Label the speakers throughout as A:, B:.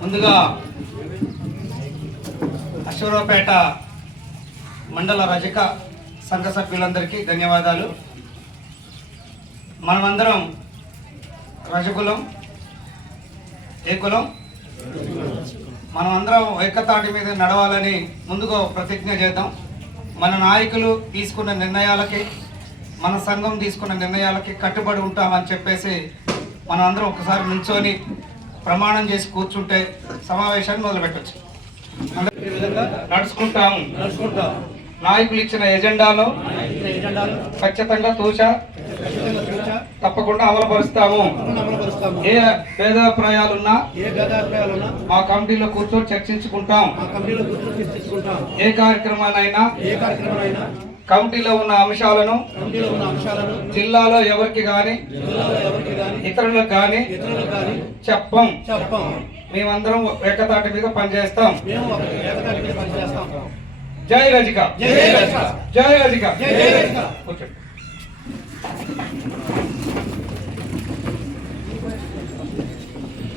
A: ముందుగా అశ్వరావుపేట మండల రజక సంఘ సభ్యులందరికీ ధన్యవాదాలు. మనమందరం రజకులం ఏ కులం మనమందరం ఏకతాటి మీద నడవాలని ముందుగా ప్రతిజ్ఞ చేద్దాం. మన నాయకులు తీసుకున్న నిర్ణయాలకి మన సంఘం తీసుకున్న నిర్ణయాలకి కట్టుబడి ఉంటామని చెప్పేసి మనం అందరం ఒకసారి నిల్చొని ప్రమాణం చేసి కూర్చుంటే సమావేశాన్ని మొదలు పెట్టచ్చు నడుచుకుంటాం
B: నడుచుకుంటాం
A: నాయకులు ఇచ్చిన ఎజెండాలో ఖచ్చితంగా తూచ తప్పకుండా అమలుపరుస్తాము. ఏ భేదాభిప్రాయాలున్నా మా కమిటీలో కూర్చొని చర్చించుకుంటాం. ఏ కార్యక్రమానైనా కమిటీలో ఉన్న అంశాలను
B: కమిటీలో ఉన్న అంశాలను
A: జిల్లాలో ఎవరికి గాని
B: జిల్లాలో ఎవరికి కానీ
A: ఇతరులకు
B: కానీ
A: చెప్పం.
B: చెప్పాం.
A: మేమందరం ఏకతాటి మీద పనిచేస్తాం. జై రజిక.
B: జై రజిక.
A: జై రజిక.
B: జై రజిక.
A: కూర్చోండి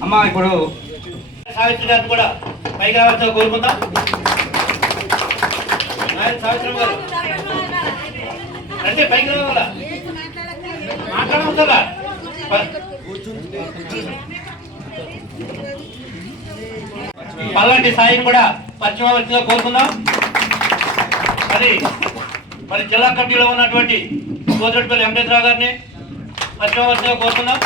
A: అమ్మా ఇప్పుడు
C: సావిత్రి గారిని కూడా పైకి రావాల్సిన కోరుకుందాం సావిత్రి గారు. అంటే పైకి రావాలా? మాట్లాడవసలా పల్లంటి సాయిని కూడా పరిచయవలసిందిగా కోరుకుందాం. మరి మరి జిల్లా కమిటీలో ఉన్నటువంటి సోదరుడిపల్లి వెంకటేశ్వరరావు గారిని పరిచయవలసిందిగా కోరుకుందాం.